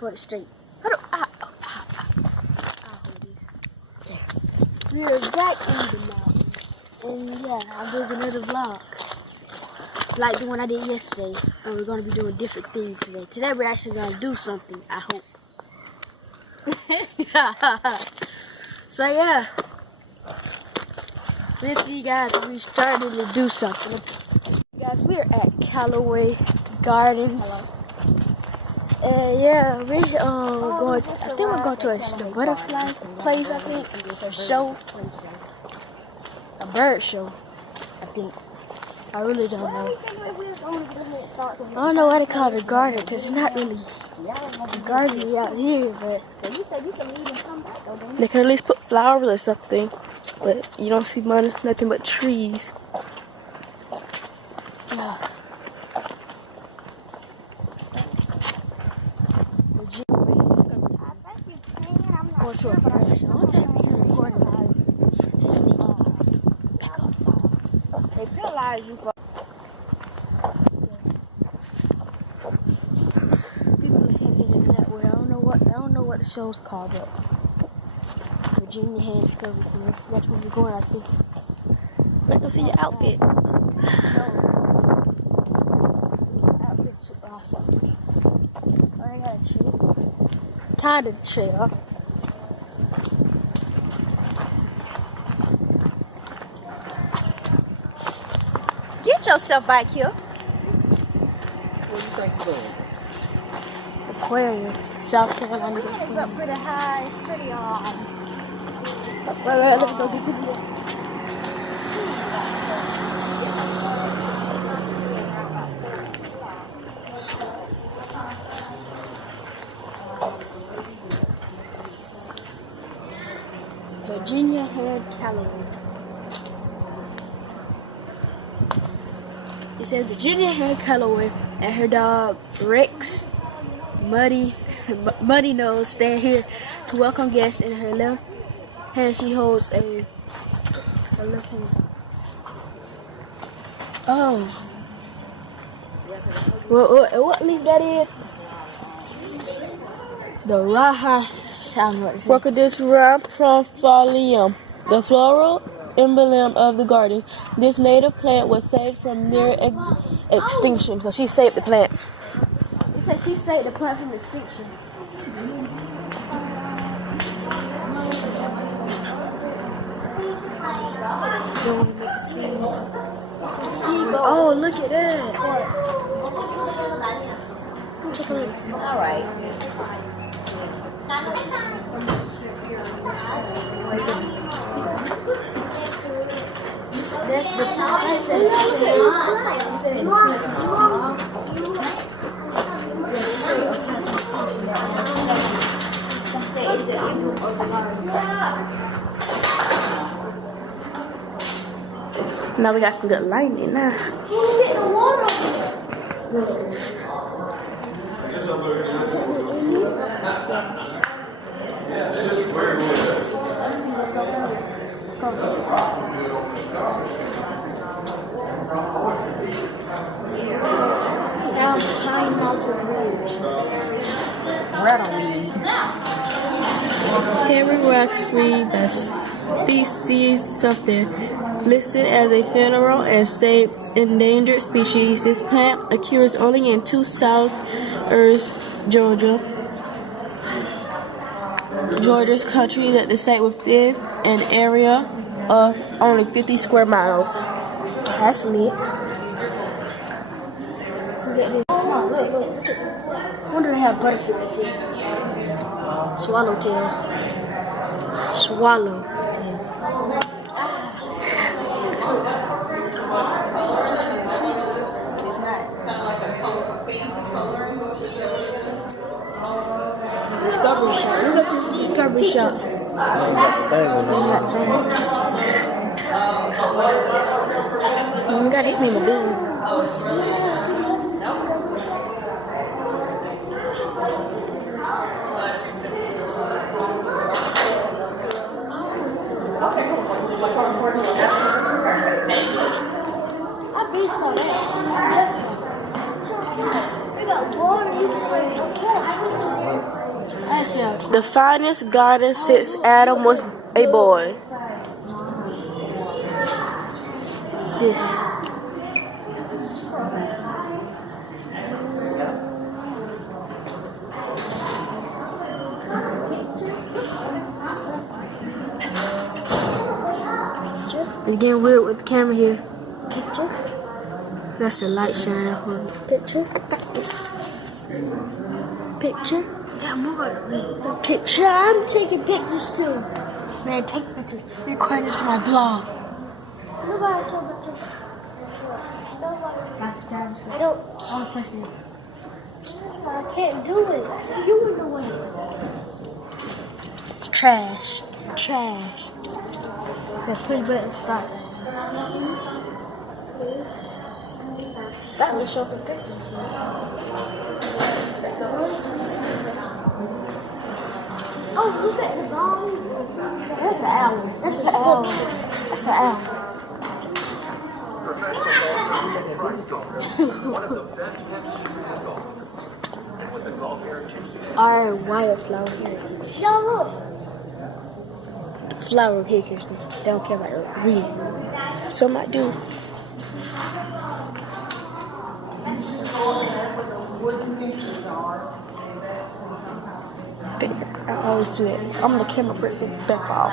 Hold it straight. Hold it. Hold this. We're back in the mountains. And yeah, I'm doing another vlog. Like the one I did yesterday. And we're going to be doing different things today. Today we're actually going to do something, I hope. So yeah. Let's see guys, we started to do something. Guys, we're at Callaway Gardens. And yeah, we're going, I think we're going to the butterfly place, I think. A show. A bird show, I think. I really don't know. I don't know why they call it a garden, because it's not really a garden out here, but they can at least put flowers or something, but you don't see nothing but trees. Yeah. Going to a bird show. What the heck are you recording about? This sneaky. Back up. They penalize you for. People are heading in that way. I don't know what the show's called, but Virginia Hand Discovery Center. That's where we're going, I think. Let them see your outfit. Outfit's super awesome. I got a tree. Kind of tree, huh? Get yourself back here. What do you think you're doing? Aquarium, South Carolina. It's up pretty high. It's pretty Right, let me go get you. Virginia Hand Callaway. It says Virginia Hand Callaway and her dog Rex Muddy Nose stand here to welcome guests. In her left hand she holds a left hand. Oh. What leaf that is? The Raha sound what it says. Orchidus rhampholium, the floral emblem of the garden. This native plant was saved from near extinction. So she saved the plant. It says she saved the plant from extinction. Don't want to make a scene. Oh, look at that. That's nice. All right. Let's go. That's the Now we got some good lighting now. Down Pine Mountain Ridge. Rattleweed. Henry Rattleweed, that's species something, listed as a federal and state endangered species. This plant occurs only in two Southern Georgia's country that the site within an area of only 50 square miles. That's lit. Look. I wonder if they have butterflies here. Swallowtail. Discovery shop. Look at your discovery shop. They ain't got the thing on there. You gotta hit me in the bean. I beat so that. We got water. You just like, okay. The finest garden since Adam was a boy. This. It's getting weird with the camera here. Picture. That's the light shining off of it. Picture. Picture. Yeah, more. Picture. I'm taking pictures too. Man, take pictures. Record this for my vlog. Nobody. I don't. I'll press it. I can't do it. You in the way. It's trash. Trash. It's a pretty button start. That will show the picture. Oh, look at the dog. That's an owl. That's an owl. That's an owl. Our wildflower heritage. No, look. Flower pickers, they don't care about reading. Some might do. I always do it. I'm the camera person. Back off.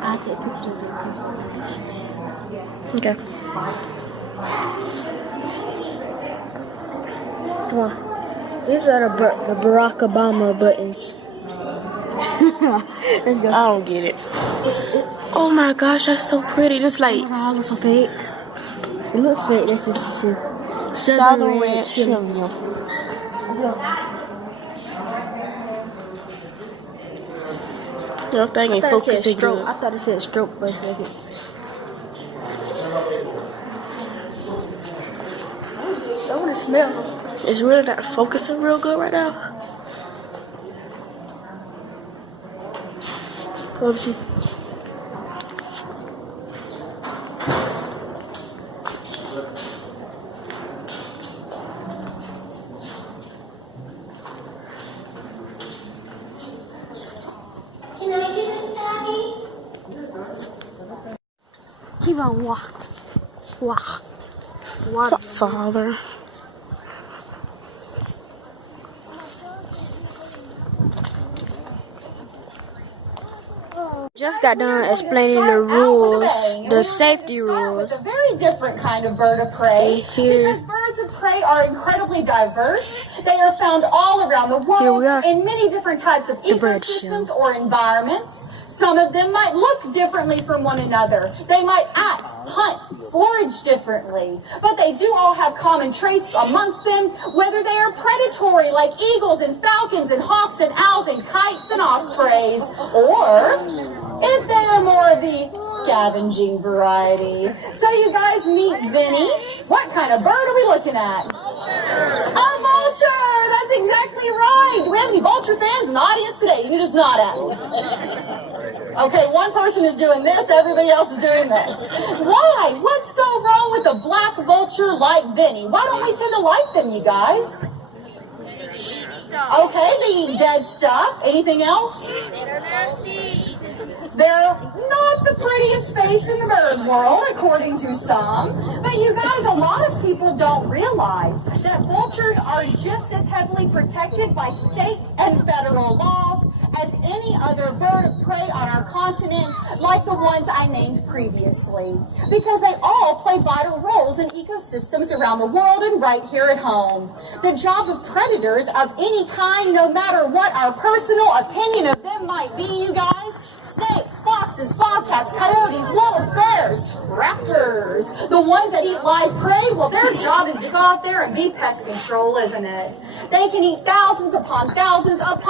I take pictures of the person. Okay. Come on. These are the Barack Obama buttons. Let's go. I don't get it. Oh my gosh, that's so pretty. It's like Oh my God, it looks so fake. It looks fake. That's just shit. Southern Ranch Chili. Your thing ain't focusing good. I thought it said stroke for a second. I want to smell. It's really not focusing real good right now. Let's see. Can I do this, Daddy? Keep on walk. Walk. Walk. Father. Just got done explaining the rules, the safety rules. It's a very different kind of bird of prey Here. because birds of prey are incredibly diverse. They are found all around the Here we world are. in many different types of bird ecosystems show. or environments. Some of them might look differently from one another. They might act, hunt, forage differently. But they do all have common traits amongst them, whether they are predatory like eagles and falcons and hawks and owls and kites and ospreys, or if they are more of the scavenging variety. So you guys meet Vinny. What kind of bird are we looking at? A vulture! That's exactly right! Do we have any vulture fans in the audience today? You can just nod at me. Okay, one person is doing this, everybody else is doing this. Why? What's so wrong with a black vulture like Vinny? Why don't we tend to like them, you guys? Okay, they eat dead stuff. Anything else? They're not the prettiest face in the bird world, according to some. But you guys, a lot of people don't realize that vultures are just as heavily protected by state and federal laws as any other bird of prey on our continent, like the ones I named previously. Because they all play vital roles in ecosystems around the world and right here at home. The job of predators of any kind, no matter what our personal opinion of them might be, you guys, snakes, foxes, bobcats, coyotes, wolves, bears, raptors, the ones that eat live prey, well, their job is to go out there and be pest control, isn't it? They can eat thousands upon thousands of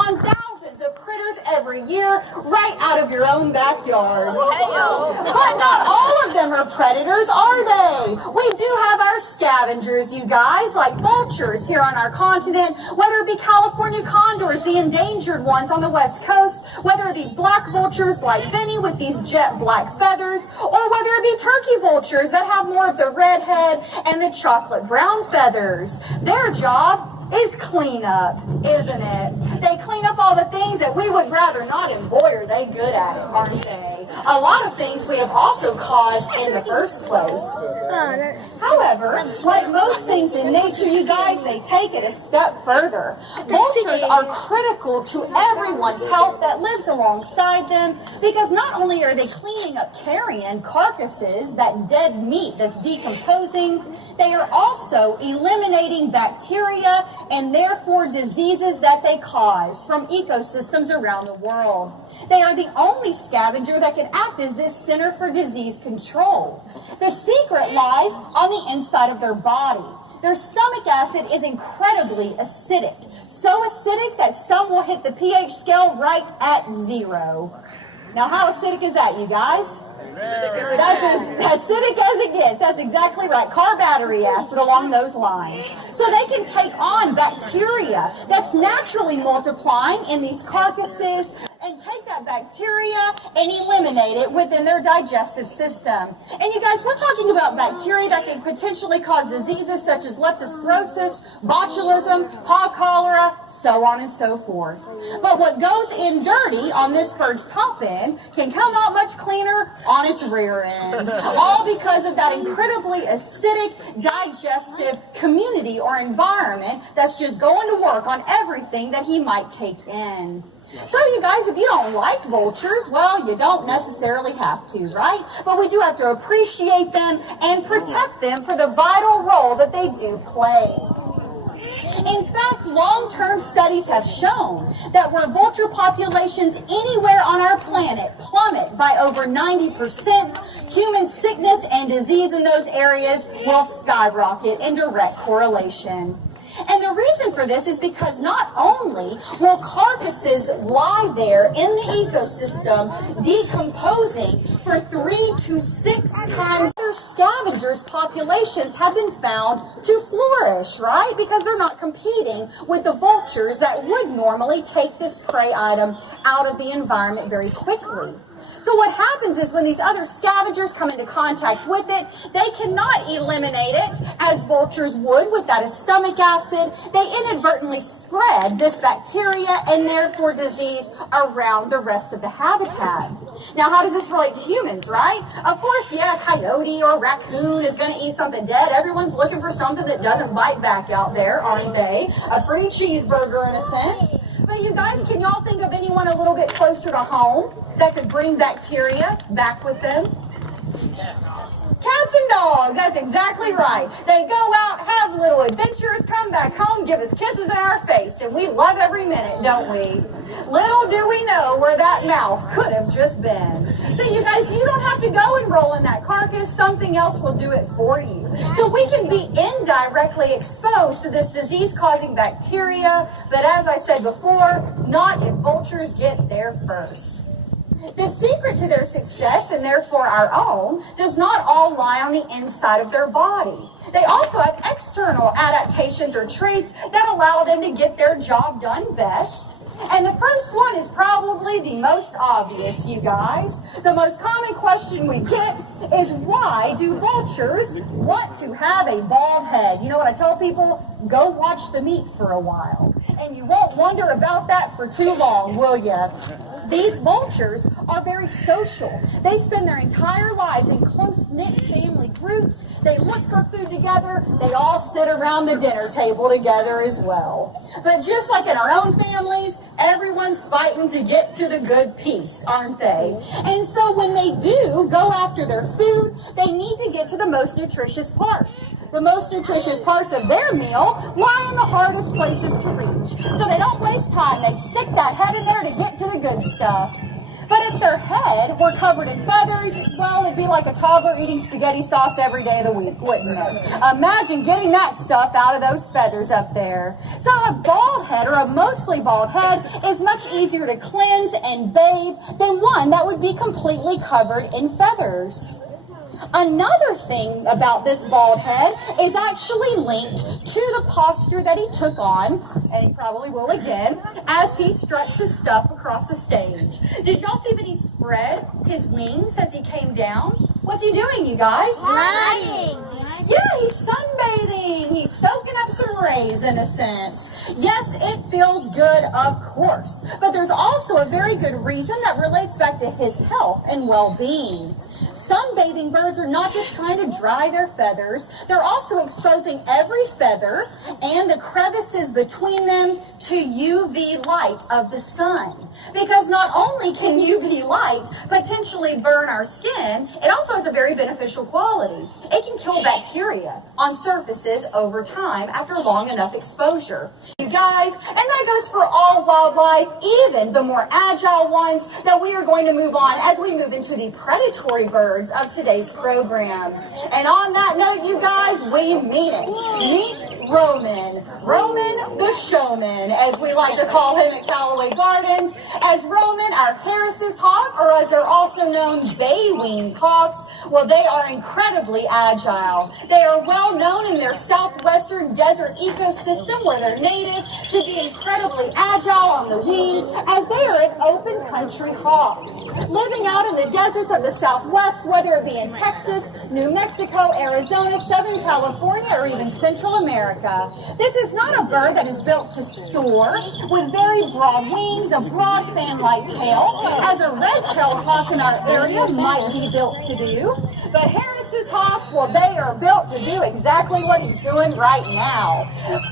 critters every year right out of your own backyard. But not all of them are predators, are they? We do have our scavengers, you guys, like vultures here on our continent, whether it be California condors, the endangered ones on the West Coast, whether it be black vultures like Vinny with these jet black feathers, or whether it be turkey vultures that have more of the red head and the chocolate brown feathers. Their job is cleanup, isn't it? They clean up all the things that we would rather not, and boy, are they good at it, aren't they? A lot of things we have also caused in the first place. However, like most things in nature, you guys, they take it a step further. Vultures are critical to everyone's health that lives alongside them, because not only are they cleaning up carrion carcasses, that dead meat that's decomposing, they are also eliminating bacteria and therefore diseases that they cause from ecosystems around the world. They are the only scavenger that can act as this center for disease control. The secret lies on the inside of their body. Their stomach acid is incredibly acidic. So acidic that some will hit the pH scale right at 0. Now, how acidic is that, you guys? That's as acidic as it gets. That's exactly right. Car battery acid along those lines. So they can take on bacteria that's naturally multiplying in these carcasses and take that bacteria and eliminate it within their digestive system. And you guys, we're talking about bacteria that can potentially cause diseases such as leptospirosis, botulism, hog cholera, so on and so forth. But what goes in dirty on this bird's top end can come out much cleaner on its rear end. All because of that incredibly acidic digestive community or environment that's just going to work on everything that he might take in. So you guys, if you don't like vultures, well, you don't necessarily have to, right? But we do have to appreciate them and protect them for the vital role that they do play. In fact, long-term studies have shown that where vulture populations anywhere on our planet plummet by over 90%, human sickness and disease in those areas will skyrocket in direct correlation. And the reason for this is because not only will carcasses lie there in the ecosystem decomposing for 3 to 6 times, their scavengers populations have been found to flourish, right? Because they're not competing with the vultures that would normally take this prey item out of the environment very quickly. So what happens is when these other scavengers come into contact with it, they cannot eliminate it as vultures would with that stomach acid. They inadvertently spread this bacteria and therefore disease around the rest of the habitat. Now, how does this relate to humans, right? Of course, yeah, a coyote or a raccoon is going to eat something dead. Everyone's looking for something that doesn't bite back out there, aren't they? A free cheeseburger in a sense. But you guys, can y'all think of anyone a little bit closer to home that could bring bacteria back with them? Cats and dogs, that's exactly right. They go out, have little adventures, come back home, give us kisses in our face, and we love every minute, don't we? Little do we know where that mouth could have just been. So you guys, you don't have to go and roll in that carcass. Something else will do it for you. So we can be indirectly exposed to this disease-causing bacteria, but as I said before, not if vultures get there first. The secret to their success, and therefore our own, does not all lie on the inside of their body. They also have external adaptations or traits that allow them to get their job done best. And the first one is probably the most obvious, you guys. The most common question we get is, why do vultures want to have a bald head? You know what I tell people? Go watch the meat for a while. And you won't wonder about that for too long, will you? These vultures are very social. They spend their entire lives in close-knit family groups. They look for food together. They all sit around the dinner table together as well. But just like in our own families, everyone's fighting to get to the good piece, aren't they? And so when they do go after their food, they need to get to the most nutritious parts. The most nutritious parts of their meal lie in the hardest places to reach. So they don't waste time. They stick that head in there to get to the good stuff. But if their head were covered in feathers, well, it'd be like a toddler eating spaghetti sauce every day of the week, wouldn't it? Imagine getting that stuff out of those feathers up there. So a bald head, or a mostly bald head, is much easier to cleanse and bathe than one that would be completely covered in feathers. Another thing about this bald head is actually linked to the posture that he took on, and he probably will again, as he struts his stuff across the stage. Did y'all see that he spread his wings as he came down? What's he doing, you guys? Flying. Yeah, he's sunbathing. He's soaking up some rays in a sense. Yes, it feels good, of course. But there's also a very good reason that relates back to his health and well-being. Sunbathing birds are not just trying to dry their feathers, they're also exposing every feather and the crevices between them to UV light of the sun. Because not only can UV light potentially burn our skin, it also has a very beneficial quality. It can kill bacteria on surfaces over time after long enough exposure. You guys, and that goes for all wildlife, even the more agile ones that we are going to move on as we move into the predatory birds of today's program. And on that note, you guys, we mean it. Meet Roman. Roman the showman, as we like to call him at Callaway Gardens. As Roman, our Harris's hawk, or as they're also known, bay-winged hawks, well, they are incredibly agile. They are well known in their southwestern desert ecosystem where they're native to be incredibly agile on the wings as they are an open country hawk. Living out in the deserts of the Southwest, whether it be in Texas, New Mexico, Arizona, Southern California, or even Central America. This is not a bird that is built to soar with very broad wings, a broad fan-like tail, as a red-tailed hawk in our area might be built to do. But Harris's hawks, well, they are built to do exactly what he's doing right now.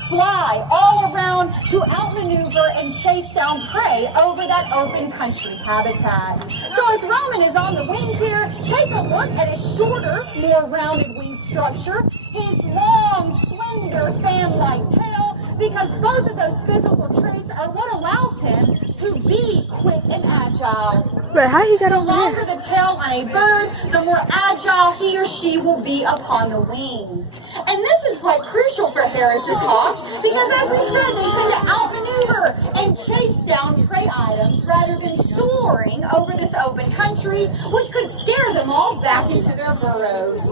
Fly all around to outmaneuver and chase down prey over that open country habitat. So as Roman is on the wing here, take a look at his shorter, more rounded wing structure, his long, slender, fan-like tail, because both of those physical traits are what allows him to be quick and agile. But how he got The over longer there? the tail on a bird, the more agile he or she will be upon the wing. And this is quite crucial for Harris's hawks because, as we said, they tend to outmaneuver and chase down prey items rather than soaring over this open country, which could scare them all back into their burrows.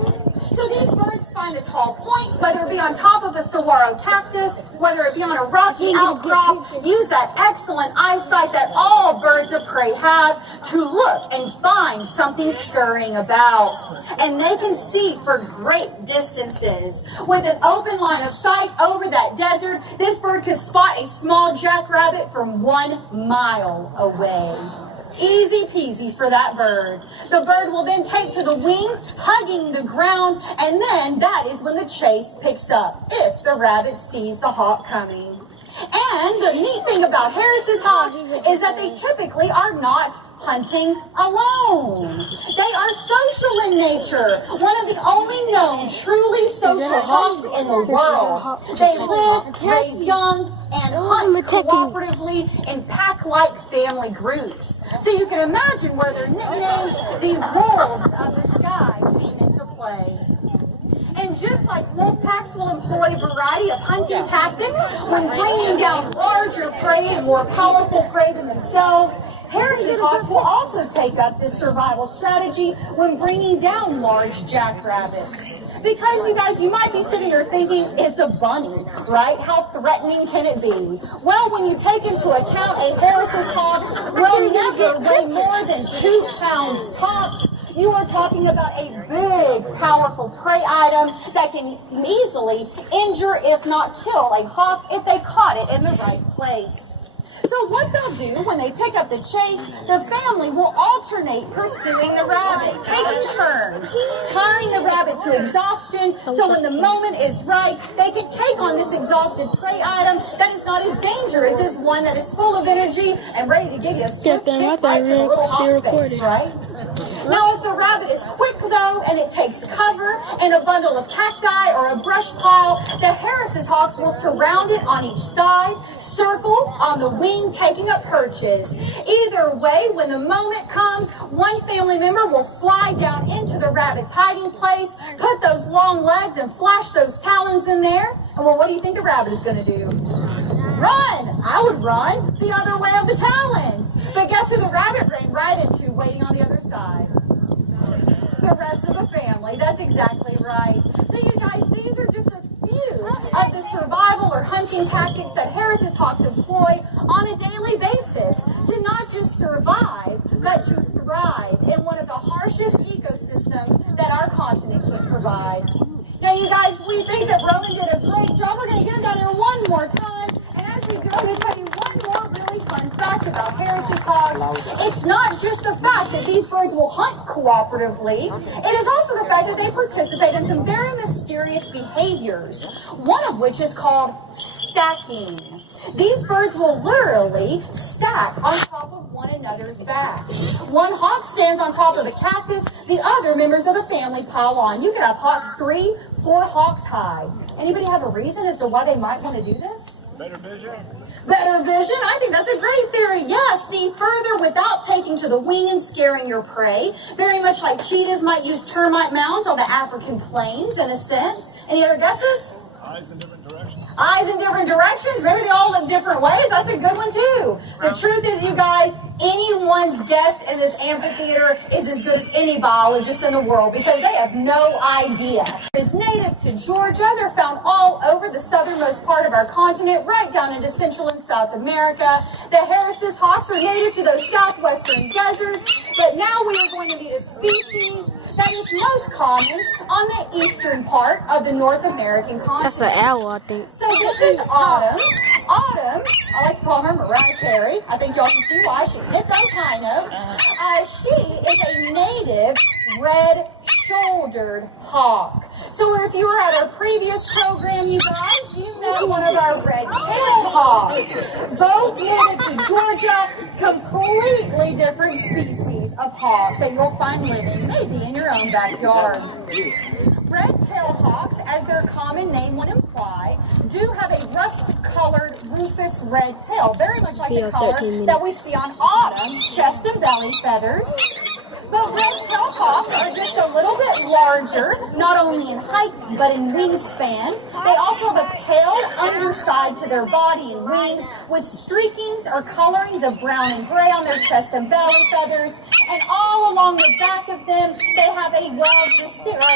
So these birds find a tall point, whether it be on top of a saguaro cactus, whether it be on a rocky outcrop, use that excellent eyesight that all birds of prey have to look and find something scurrying about. And they can see for great distances. With an open line of sight over that desert, this bird could spot a small jackrabbit from 1 mile away. Easy peasy for that bird. The bird will then take to the wing, hugging the ground, and then that is when the chase picks up, if the rabbit sees the hawk coming. And the neat thing about Harris's hawks is that they typically are not hunting alone. They are social in nature, one of the only known truly social hawks in the world. They live, raise young, and hunt cooperatively in pack-like family groups. So you can imagine where their nicknames, the wolves of the sky, came into play. And just like wolf packs will employ a variety of hunting tactics when bringing down larger prey and more powerful prey than themselves, Harris's hawks will also take up this survival strategy when bringing down large jackrabbits. Because you guys, you might be sitting there thinking, it's a bunny, right? How threatening can it be? Well, when you take into account a Harris's hawk will never weigh more than 2 pounds tops, you are talking about a big, powerful prey item that can easily injure, if not kill, a hawk if they caught it in the right place. So what they'll do when they pick up the chase, the family will alternate pursuing the rabbit, taking turns, tiring the rabbit to exhaustion, so when the moment is right, they can take on this exhausted prey item that is not as dangerous as one that is full of energy and ready to give you a swift kick right to the little hot face, right? Now, if the rabbit is quick, though, and it takes cover in a bundle of cacti or a brush pile, the Harris's hawks will surround it on each side, circle on the wing, taking up perches. Either way, when the moment comes, one family member will fly down into the rabbit's hiding place, put those long legs and flash those talons in there. And well, what do you think the rabbit is going to do? Run! I would run the other way of the talons. But guess who the rabbit ran right into waiting on the other side? The rest of the family. That's exactly right. So you guys, these are just a few of the survival or hunting tactics that Harris's hawks employ on a daily basis to not just survive, but to thrive in one of the harshest ecosystems that our continent can provide. Now, you guys, we think that Roman did a great job. We're going to get him down here one more time. And as we do, I'm going to tell you one more really fun fact about Harris's hogs. It's not just the fact that these birds will hunt cooperatively. It is also the fact that they participate in some very mysterious behaviors, one of which is called stacking. These birds will literally stack on top of one another's backs. One hawk stands on top of a cactus, the other members of the family pile on. You can have hawks 3, 4 hawks high. Anybody have a reason as to why they might want to do this? Better vision. Better vision? I think that's a great theory. Yeah, see further without taking to the wing and scaring your prey. Very much like cheetahs might use termite mounds on the African plains, in a sense. Any other guesses? Eyes in different directions. Eyes in different directions. Maybe they all look different ways. That's a good one, too. The truth is, you guys, anyone's guess in this amphitheater is as good as any biologist in the world because they have no idea. It's native to Georgia. They're found all over the southernmost part of our continent, right down into Central and South America. The Harris's hawks are native to those southwestern deserts, but now we are going to meet a species that is most common on the eastern part of the North American continent. That's an owl, I think. So this is Autumn. Autumn, I like to call her Mariah Carey. I think y'all can see why she hit those high notes. She is a native red-shouldered hawk. So if you were at our previous program, you guys, you met one of our red-tailed hawks. Both native to Georgia, completely different species of hawk that you'll find living maybe in your own backyard. Red-tailed hawks, as their common name would imply, do have a rust-colored rufous red tail, very much like the color that we see on Autumn's chest and belly feathers. But red-tailed hawks are just a little bit larger, not only in height, but in wingspan. They also have a pale underside to their body and wings, with streakings or colorings of brown and gray on their chest and belly feathers. And all along the back of them, they have a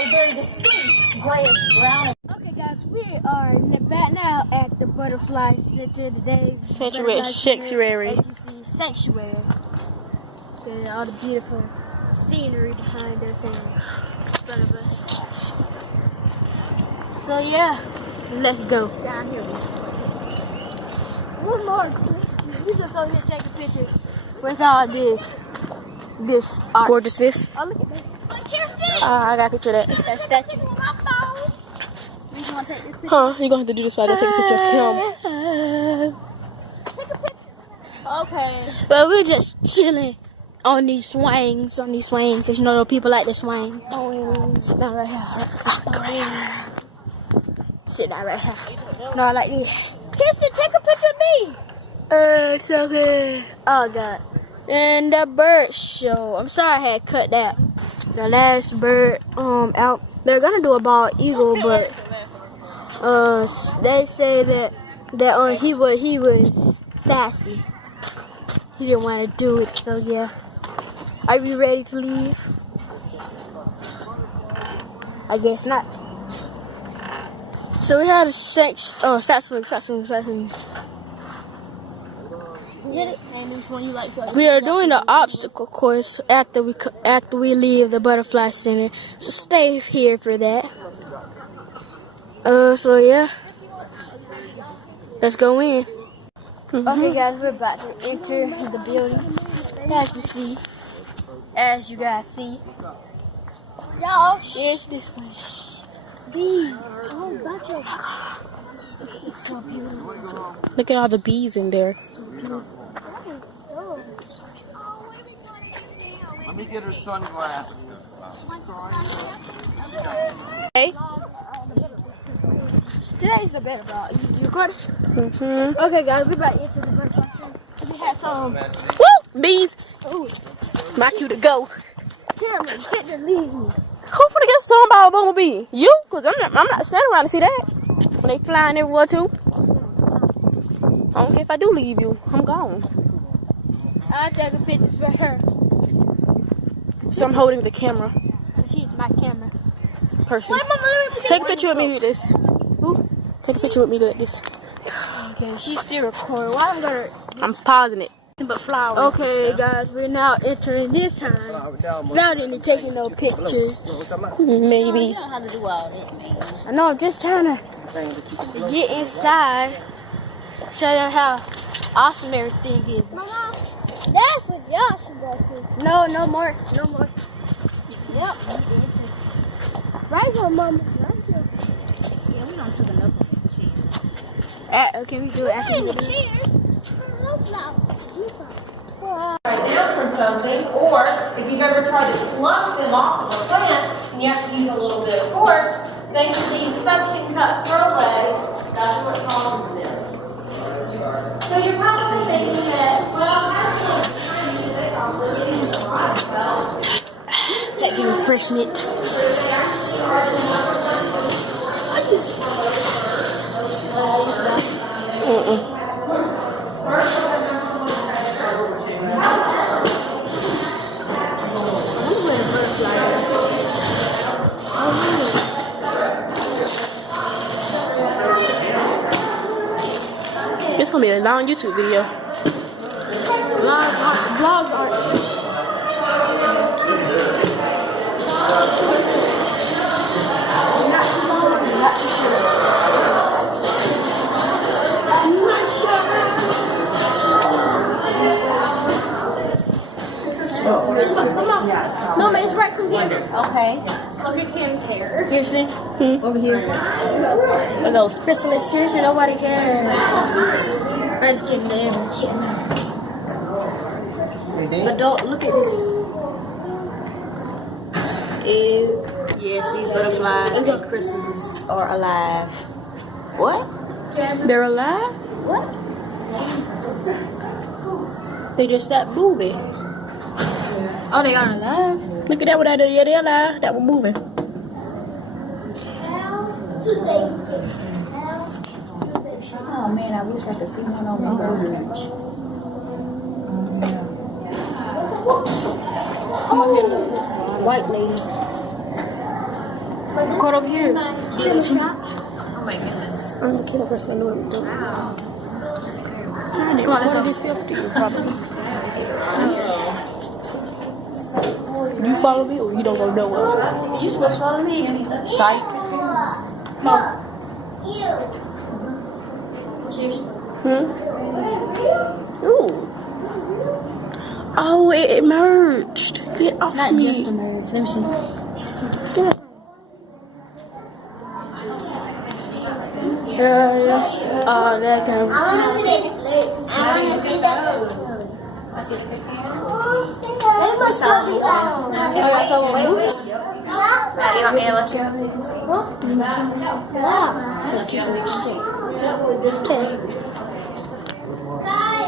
very distinct grayish brown. Okay, guys, we are back now at the Butterfly Center today. Sanctuary. Sanctuary. And all the beautiful scenery behind us and in front of us. So yeah, let's go. Down here. One more. We just over here take a picture with all this art. Gorgeousness. Oh, look at that. I got a picture of that. That statue. We gonna take this picture. Huh? You're gonna have to do this while I go take a picture of him. Okay. Well, we're just chilling on these swings, because you know people like to swing. Sit down right here. Sit down right here. No, I like this. Kirsten, take a picture of me. It's okay. Oh God. And the bird show. I'm sorry I had cut that. The last bird out. They're gonna do a bald eagle, but they say that he was sassy. He didn't want to do it, so yeah. Are you ready to leave? I guess not. So we had a stat swing. We are doing the obstacle course after we leave the Butterfly Center. So stay here for that. So yeah. Let's go in. Okay guys, we're about to enter the building. As you guys see. Y'all, it's this one. Bees. Oh, gotcha. It's so beautiful. Look at all the bees in there. So beautiful. Let me get her sunglasses. Hey. Today's the better ball. You good? Mm-hmm. Okay, guys, we're about to enter the Butterfly Center. We had some. Woo! Bees. Ooh, My cue to go. Cameron, get to leave me. Who finna get stung by a bumblebee? You? Cause I'm not standing around to see that. When they flying everywhere too. I don't care if I do leave you. I'm gone. I'll take a picture for her. So I'm holding the camera. She's my camera. Person. Take a picture with me like this. Who? Take a picture with me like this. Okay, she's still recording. Well, I'm pausing it. But flowers. Okay, guys, we're now entering this time without any taking no pictures. Maybe. You don't have to do all that, man. I know, I'm just trying to get inside, show them how awesome everything is. Mama, that's what y'all should go to. No, no more, no more. Yep. Right here, Mama. Right here. Yeah, we don't took enough of them cheers. Can we do it after In we the do it? chair. No flowers. Do something. Right down from something, or if you've ever tried to pluck them off of a plant and you have to use a little bit of force, thanks to these suction cup throw legs, that's what causes this. So you're probably thinking that, well, that's not trying to take off the lot. Well, Let me refresh it. they actually are the number It's gonna be a long YouTube video. Vlogs aren't. Not too long, not too short. Mama, it's right through here. Okay. Look at Kim's hair. Here, see? Over here. Are those chrysalis? Seriously, nobody cares. I'm just kidding. They ain't kidding. But don't look at this. Yes, these butterflies and chrysalis are alive. What? They're alive? What? They just stopped moving. Oh, they are alive? Look at that one. Yeah, they're alive. That one moving. Oh man, I wish I could see one on my bird. White lady. Caught over here. Oh my goodness. I'm the kid person. I know what I'm doing. Come on, let's go. Probably. You follow me or you don't go nowhere? You supposed to follow me. Sight. Ooh. Oh, it merged. Get off Not me. just a merge. Let me see. Yes. That kind of. I want to see that. They must still be on. You want me to let you?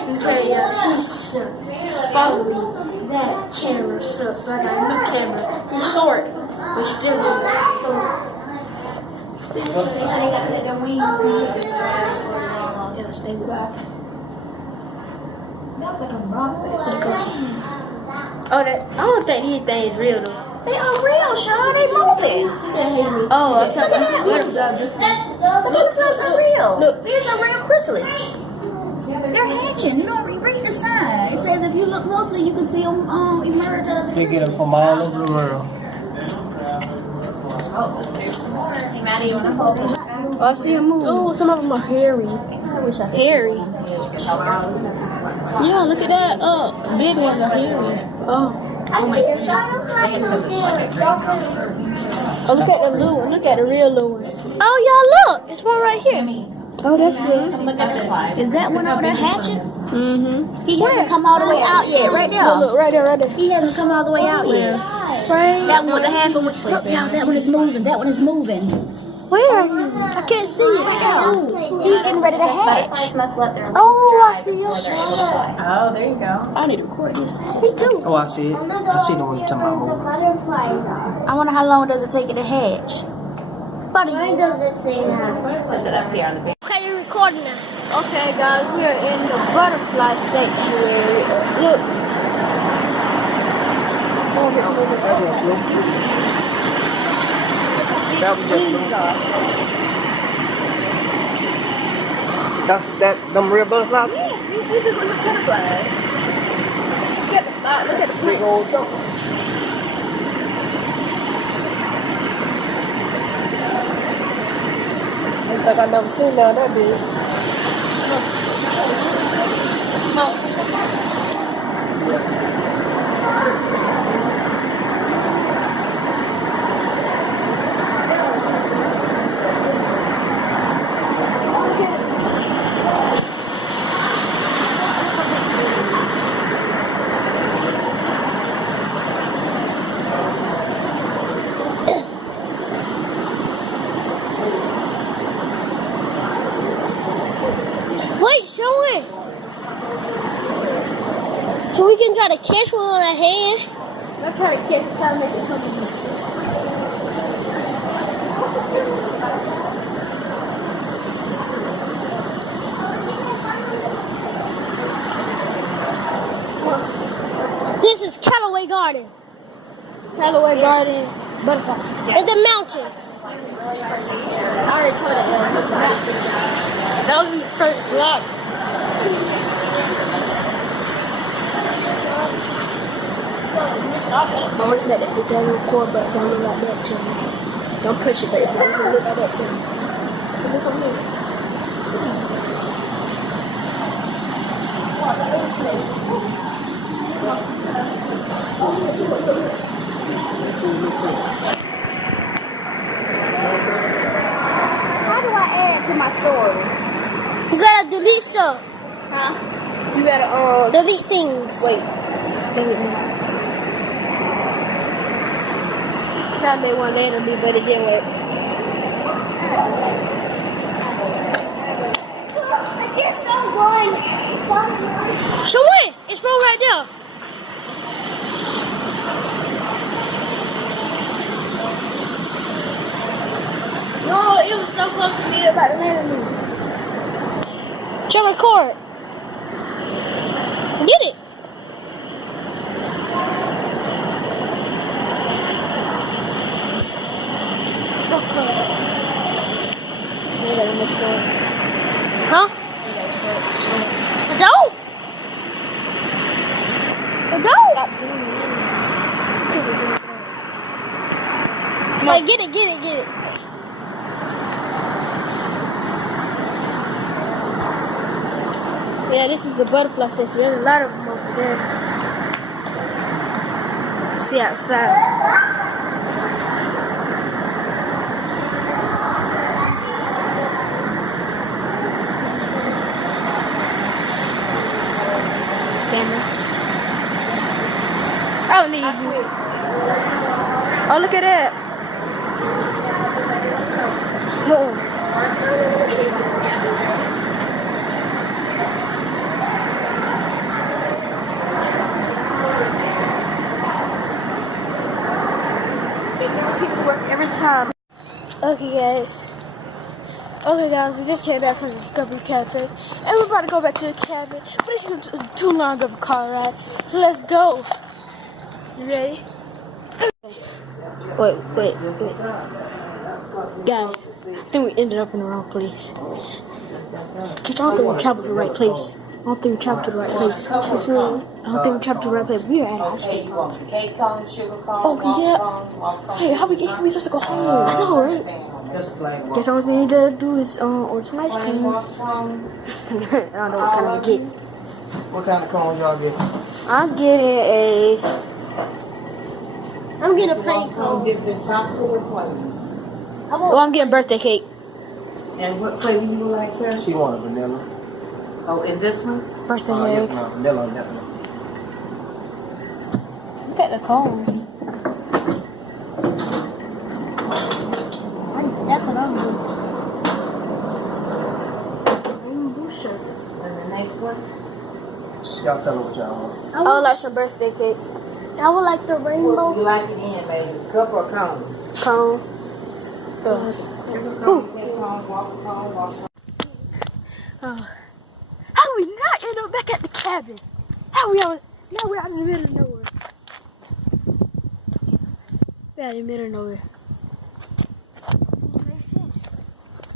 Okay, she's following that camera sucks. So I got a new camera. It's short, but still good. Yeah, stay back. Oh, that I don't think these things real though. They are real, Sean. They moving. Oh, I'm talking about The butterflies are real. Look. These are real chrysalis. They're hatching. You know, read the sign. It says if you look closely, you can see them emerge out of the. They get them from all over the world. Hey, Maddie, you want to hold it? Oh, I see a move. Oh, some of them are hairy. I wish I could. Hairy. Yeah, look at that. Big ones are hairy. Oh. I think it's because it's like a green. Oh, look at the little one. Look at the real little ones. Oh, y'all look. It's one right here. Oh, that's it. Is that one over there hatching? Mm-hmm. He hasn't come all the way out yet. Right there. Look, right there, right there. He hasn't come all the way out yet. Right. That one with the half of look, y'all, that one is moving. That one is moving. Where? I can't see it. Right now. He's getting ready to hatch. Oh, I see you. Oh, there you go. I need to record this. Me too. Oh, I see it. I see the one you're talking about moving. I wonder how long does it take it to hatch? Buddy. Why does it say that? It says it up here on the big. Okay, you're recording now. Okay, guys, we are in the butterfly sanctuary. Look. That was just That's them real butterflies? Yes, these are little butterflies. Look at the Big old jump. Looks like I've never seen that big. Wait, show it. So we can try to catch one on our hand. I'm trying to catch it, trying to make it come in. This is Callaway Garden. Callaway Garden butterfly. In the mountains. I already told it. That was the first vlog. Don't let it get that record button. Don't look like that to me. Don't push it, baby. Don't look like that to me. Look at me. How do I add to my story? You gotta delete stuff. Huh? You gotta delete things. Wait. Now they want later be better than it. I just saw one. Show it. It's from right there. No, it was so close to me about to land on me. Show record. Get it. Huh? Don't. Don't. Like, get it. Yeah, this is the butterfly section. There's a lot of them over there. See outside. I don't need you. Oh, look at that. Every time. Okay, guys, we just came back from the Discovery Cafe, and we're about to go back to the cabin, but it's too long of a car ride, so let's go. You ready? Wait. Guys, I think we ended up in the wrong place. Cause I don't think we traveled to the right place. I don't think we traveled to the right place. I don't think we traveled to the right place. We are at a hospital. Oh, yeah. Hey, how we supposed to go home? I know, right? Guess the only thing you need to do is order some ice cream. I don't know what kind of get. What kind of cones y'all get? I'm getting a plain cone. Oh, I'm getting birthday cake. And what flavor you would like, sir? She wanted vanilla. Oh, and this one? Birthday Yes, cake. ma'am. Vanilla, definitely. Look at the cones. That's what I'm doing. And the next one? Y'all tell her what y'all want. I would like some birthday cake. I would like the What rainbow would you like it in, baby? Cup or cone? cone. How do we not end up back at the cabin? Now we're out in the middle of nowhere. We're out in the middle of nowhere.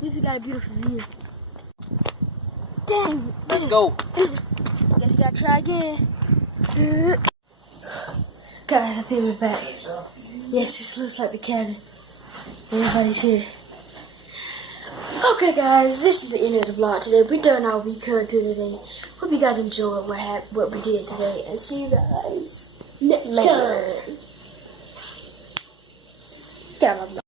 We just got a beautiful view. Dang. Let's go. Guess we gotta try again. Guys, I think we're back. Yes, this looks like the cabin. Everybody's here. Okay, guys, this is the end of the vlog today. We done all we could do today. Hope you guys enjoyed what we did today, and see you guys next time.